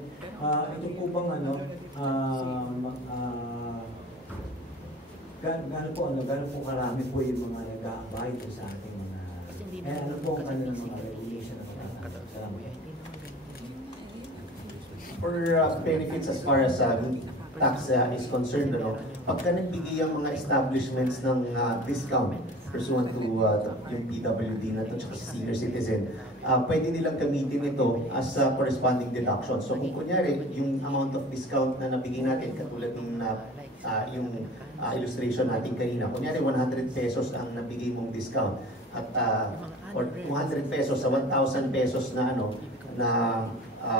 ito po bang gaano po karami po yung mga nag-aabay sa ating mga, ano po ang kanilang mga regulation at salamat. For benefits as far as tax is concerned, pagka nagbigay ang mga establishments ng discount pursuant to yung PWD na ito at senior citizen, pwede nilang gamitin ito as corresponding deduction. So kung kunyari, yung amount of discount na nabigay natin, katulad ng yung illustration natin kanina, kunyari 100 pesos ang nabigay mong discount at or 200 pesos sa 1,000 pesos na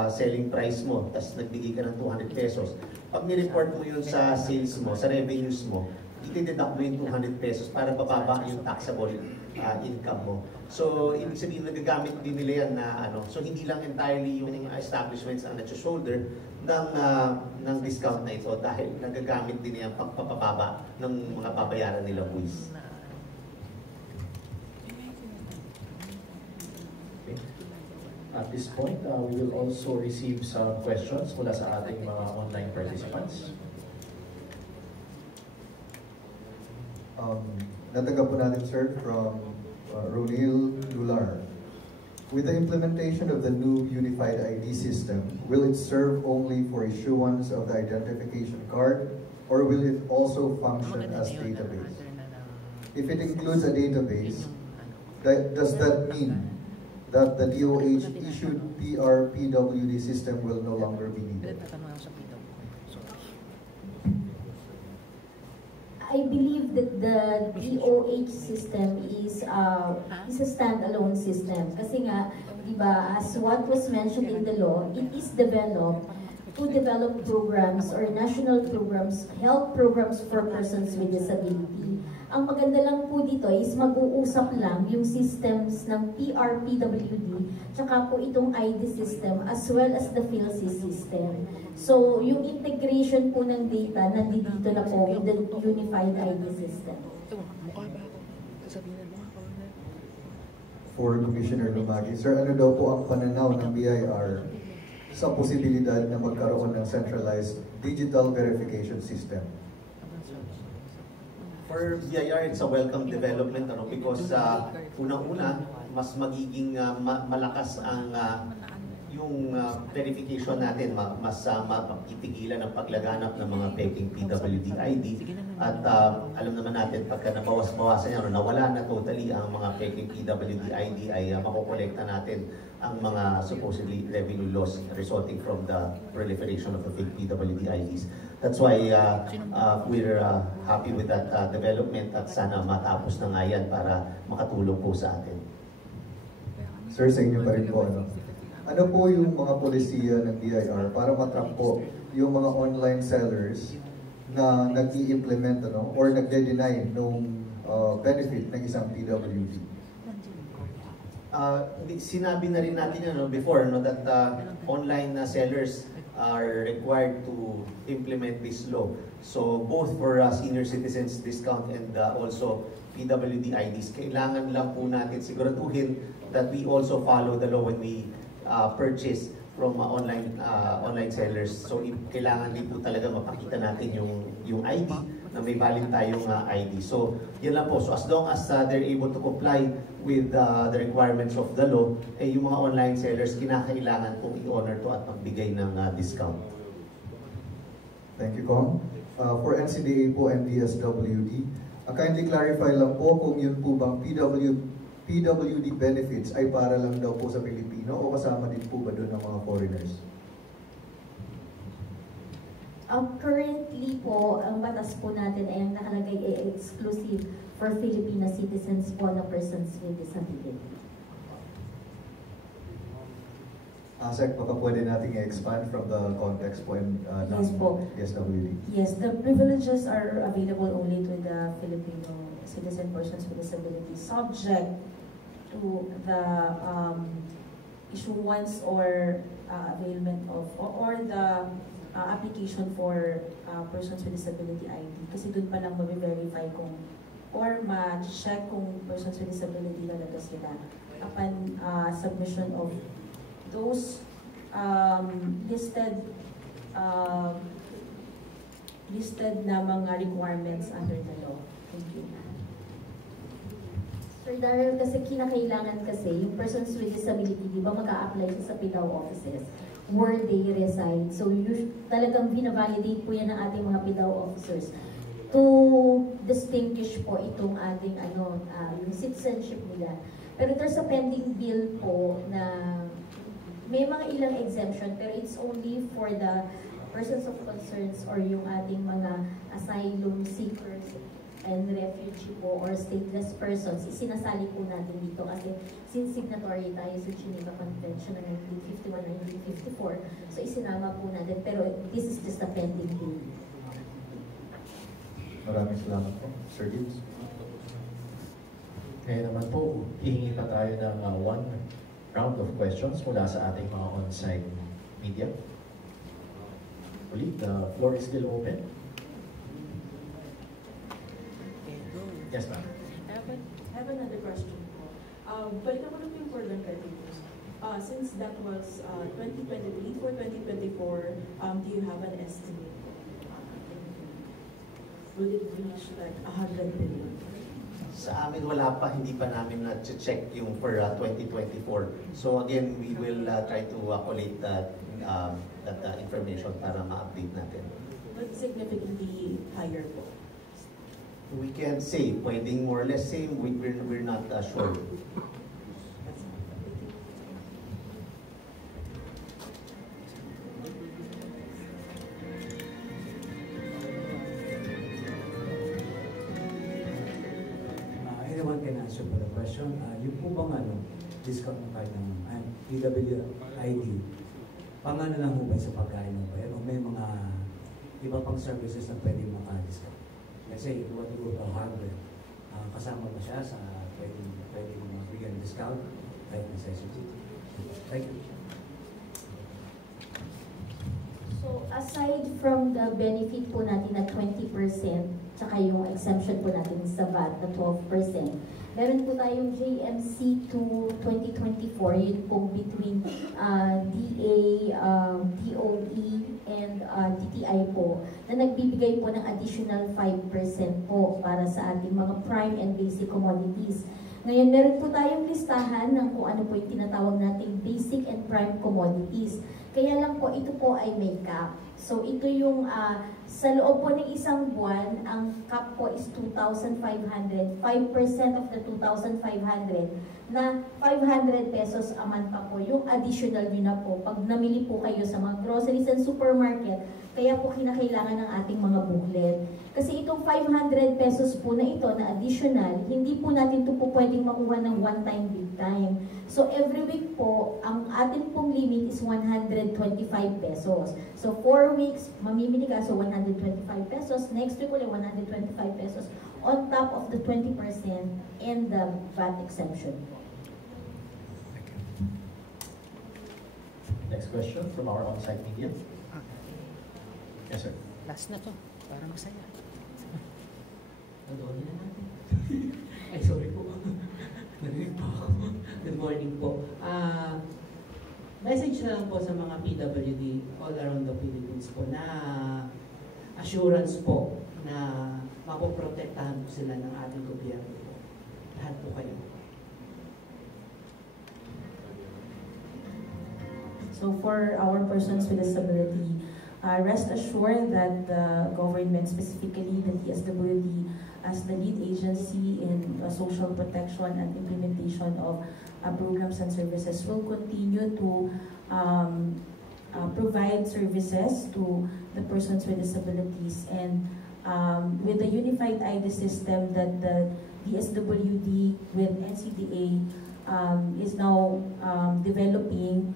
selling price mo, tapos nagbigay ka ng 200 pesos. Pag nireport mo yun sa sales mo, sa revenues mo, itideduct mo yung 200 pesos para bababa yung taxable income mo. So, ibig sabihin, nagagamit din nila yan na so hindi lang entirely yung establishments ang nag-shoulder ng discount na ito dahil nagagamit din yan pagpapababa ng mga babayaran nilang buwis. At this point, we will also receive some questions mula sa ating mga online participants. Natanggap po natin, sir, from Ronil Lular. With the implementation of the new unified ID system, will it serve only for issuance of the identification card, or will it also function as database? If it includes a database, does that mean that the DOH-issued PRPWD system will no longer be needed? I believe that the DOH system is a standalone system. Kasi nga, di ba, as what was mentioned in the law, it is developed to develop programs or national programs, health programs for persons with disability. Ang maganda lang po dito is mag-uusap lang yung systems ng PRPWD tsaka po itong ID system as well as the PhilSys system. So, yung integration po ng data nandito na po with the unified ID system. For Commissioner Lumagi, sir, ano daw po ang pananaw ng BIR sa posibilidad na magkaroon ng centralized digital verification system? For BIR, it's a welcome development because unang-una, mas magiging malakas ang yung verification natin, mas mapipigilan ang paglaganap ng mga peking PWD ID. At alam naman natin, pagka nabawas-bawasan yan, nawala na totally ang mga peking PWD ID, ay makukolekta natin ang mga supposedly revenue loss resulting from the proliferation of the fake PWD IDs. That's why we're happy with that development at sana matapos na nga yan para makatulong po sa atin. Sir, sa inyo pa rin po, ano po yung mga polisiya ng BIR para matrack po yung mga online sellers na nag-i-implement or nagde-deny ng benefit ng isang PWD? Sinabi na rin natin before that online sellers are required to implement this law. So both for senior citizens discount and also PWD IDs, kailangan lang po natin siguraduhin that we also follow the law when we purchase from online sellers. So kailangan din po talaga mapakita natin yung ID na may valid tayong ID. So yan lang po. So as long as they're able to comply with the requirements of the law, yung mga online sellers kinakailangan pong i-honor to at magbigay ng discount. Thank you, Kong. For NCDA po and DSWD, kindly clarify lang po kung yun po bang PWD benefits ay para lang daw po sa Pilipino o kasama din po ba doon ng mga foreigners? Currently po, ang batas po natin ay ang nakalagay ay exclusive for Filipino citizens po na persons with disability. Sec, baka pwede natin i-expand from the context po ng DSWD. Yes, the privileges are available only to the Filipino citizen persons with disabilities, subject to the issuance or availment of, or the application for persons with disability ID. Kasi dun pa lang mabe-verify kung, or ma-check kung persons with disability talaga sila upon submission of those listed na mga requirements under the law. Thank you. Sir Darrell, kasi kinakailangan kasi yung persons with disability, di ba mag-a-apply sa PIDAW offices where they reside. So talagang binavalidate po yan ng ating mga PIDAW officers to distinguish po itong ating yung citizenship nila. Pero there's a pending bill po na may mga ilang exemption, pero it's only for the persons of concerns or yung ating mga asylum seekers and refugee po or stateless persons. Isinasali po natin dito kasi since signatory tayo sa Geneva Convention ng 1951-1954, so isinama po natin, pero this is just a pending bill. Maraming salamat po. Sir Gibbs. Ngayon naman po, hihingi pa tayo ng one round of questions mula sa ating mga on-site media. Ulit, the floor is still open. Yes, ma'am. I have another question po. Balik ako lang yung for the revenues. Since that was 2023 for 2024, do you have an estimate? Will it reach like 100 billion? Sa amin wala pa, hindi pa namin na-check yung for 2024. So again, we will try to collate that information para ma-update natin. But significantly higher po? We can't say, pwedeng more or less same, we're not sure. Anyone can answer for the question. Yung po bang discount na card ng PWID, pangano lang po ba sa pagkain ng bayan o may mga iba pang services na pwede maka-discount? Let's say, if you want to go to hardware, kasama ba siya sa pwede bigyan discount like necessity? Thank you. So, aside from the benefit po natin na 20%, tsaka yung exemption po natin sa VAT na 12%, meron po tayong JMC to 2024, yun pong between DA, DOE, and DTI po, na nagbibigay po ng additional 5% po para sa ating mga prime and basic commodities. Ngayon, meron po tayong listahan ng kung ano po yung tinatawag nating basic and prime commodities. Kaya lang po, ito po ay may cap. So, ito yung sa loob po ng isang buwan, ang cap po is 2,500. 5% of the 2,500 na 500 pesos a month pa po. Yung additional yun na po. Pag namili po kayo sa mga groceries and supermarket, kaya po kinakailangan ng ating mga booklet. Kasi itong 500 pesos po na ito na additional, hindi po natin ito po pwedeng makuha ng one time, big time. So every week po, ang ating pong limit is 125 pesos. So 4 weeks, mamimili ka, so 125 pesos. Next week ulit, 125 pesos on top of the 20% and the VAT exemption. Next question from our on-site media. Yes, sir. Last na to, para masaya. Nadoon na natin. Ay, sorry po. Narinig po ako. Good morning po. Message na lang po sa mga PWD all around the Philippines po na assurance po na mapoprotektahan po sila ng ating gobyerno po. Lahat po kayo. So for our persons with disability, rest assured that the government, specifically the DSWD, as the lead agency in social protection and implementation of programs and services, will continue to provide services to the persons with disabilities. And with the unified ID system that the DSWD with NCDA is now developing,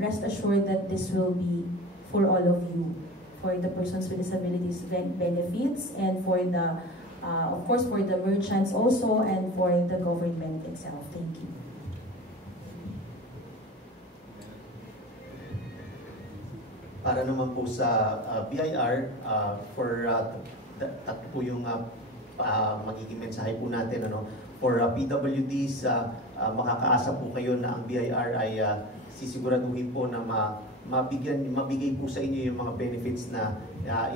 rest assured that this will be for all of you, for the persons with disabilities benefits, and for the, of course, for the merchants also, and for the government itself. Thank you. Para naman po sa BIR, for tatlo po yung magiging mensahe po natin, for PWDs, makakaasa po kayo na ang BIR ay sisiguraduhin po na mabigay po sa inyo yung mga benefits na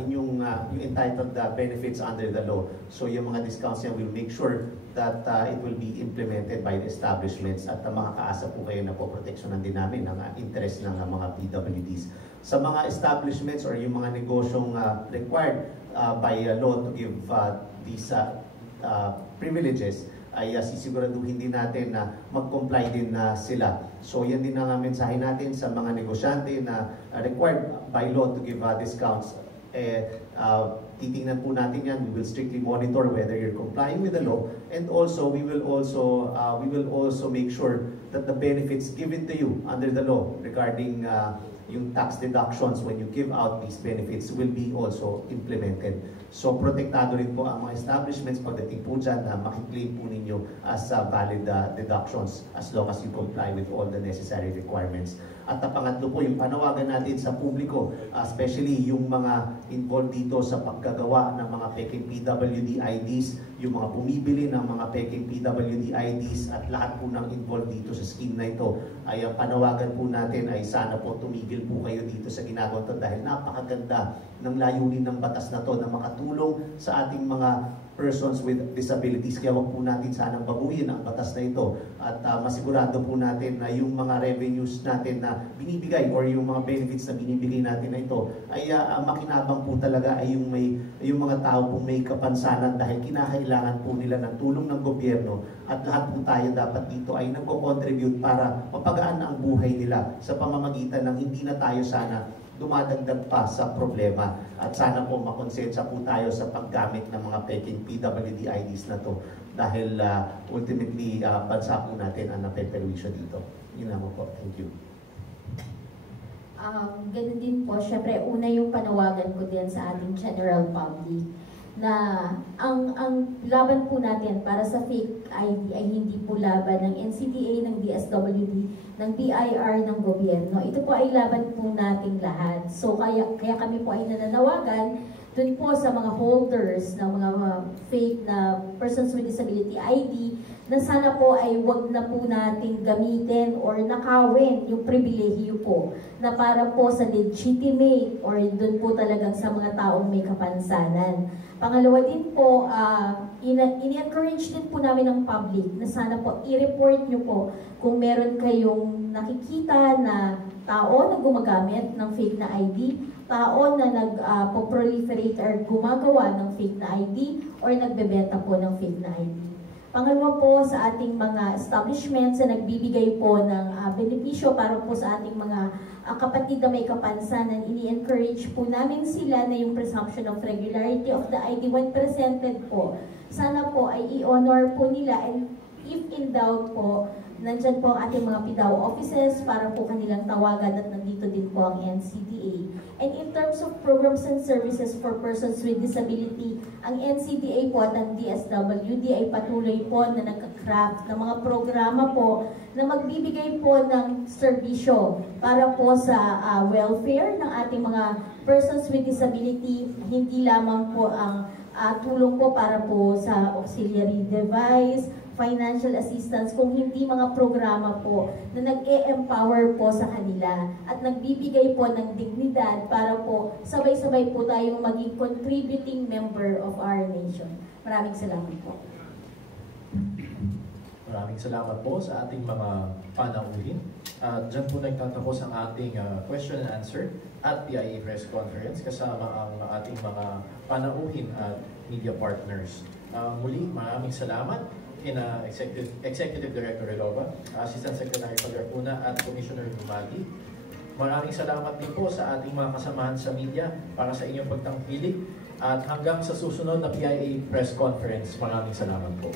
yung entitled benefits under the law. So yung mga discounts niya will make sure that it will be implemented by the establishments at makakaasa po kayo na po proteksyonan din namin ang interest ng mga PWDs. Sa mga establishments or yung mga negosyong required by law to give these privileges, ay sisiguraduhin din natin na mag-comply din sila. So yan din ang mensahe natin sa mga negosyante na required by law to give discounts. Titingnan po natin yan. We will strictly monitor whether you're complying with the law, and also we will also make sure that the benefits given to you under the law regarding yung tax deductions when you give out these benefits will be also implemented. So protektado rin po ang mga establishments pagdating po dyan na makiklaim po ninyo as valid deductions as long as you comply with all the necessary requirements. At pangatlo po yung panawagan natin sa publiko, especially yung mga involved dito sa paggagawa ng mga peking PWD IDs, yung mga bumibili ng mga peking PWD IDs at lahat po ng involved dito sa scheme na ito, ay ang panawagan po natin ay sana po tumigil po kayo dito sa ginagawa ito dahil napakaganda ng layunin ng batas na to na makatulong sa ating mga persons with disabilities. Kaya wag po natin sanang baguhin ang batas na ito at masigurado po natin na yung mga revenues natin na binibigay or yung mga benefits na binibigay natin na ito ay makinabang po talaga ay yung mga tao po may kapansanan dahil kinakailangan po nila ng tulong ng gobyerno at lahat po tayo dapat dito ay nagko-contribute para mapagaan ang buhay nila sa pamamagitan ng hindi na tayo sana dumadagdag pa sa problema at sana po makonsensya po tayo sa paggamit ng mga peking PWD IDs na to dahil ultimately bansa po natin ang napeperwisyo dito. Yun naman po. Thank you. Ganun din po, syempre una yung panawagan ko din sa ating general public na ang laban po natin para sa fake ID ay hindi po laban ng NCTA, ng DSWD, ng BIR, ng gobyerno. Ito po ay laban po nating lahat. So kaya kami po ay nananawagan dun po sa mga holders ng mga fake na persons with disability ID na sana po ay wag na po nating gamitin or nakawin yung pribilehiyo po na para po sa legitimate or dun po talagang sa mga taong may kapansanan. Pangalawa din po, in-encourage din po namin ang public na sana po i-report nyo po kung meron kayong nakikita na tao na gumagamit ng fake na ID, tao na nag-proliferate or gumagawa ng fake na ID or nagbebenta po ng fake na ID. Pangalawa po sa ating mga establishments na nagbibigay po ng benepisyo para po sa ating mga kapatid na may kapansanan, ini-encourage po namin sila na yung presumption of regularity of the ID when presented po. Sana po ay i-honor po nila and if in doubt po, nandyan po ang ating mga PIDAO offices para po kanilang tawagan at nandito din po ang NCDA. And in terms of programs and services for persons with disability, ang NCDA po at ang DSWD ay patuloy po na nagka-craft ng mga programa po na magbibigay po ng serbisyo para po sa welfare ng ating mga persons with disability, hindi lamang po ang tulong po para po sa auxiliary device, financial assistance, kung hindi mga programa po na nag-e-empower po sa kanila at nagbibigay po ng dignidad para po sabay-sabay po tayong maging contributing member of our nation. Maraming salamat po. Maraming salamat po sa ating mga panauhin. Diyan po nagtatapos ang ating question and answer at PIA Press Conference kasama ang ating mga panauhin at media partners. Muli, maraming salamat kina Executive Director Relova, Assistant Secretary Pagarcuna at Commissioner Lumagi. Maraming salamat din po sa ating mga kasamahan sa media para sa inyong pagtangkilik at hanggang sa susunod na PIA Press Conference, maraming salamat po.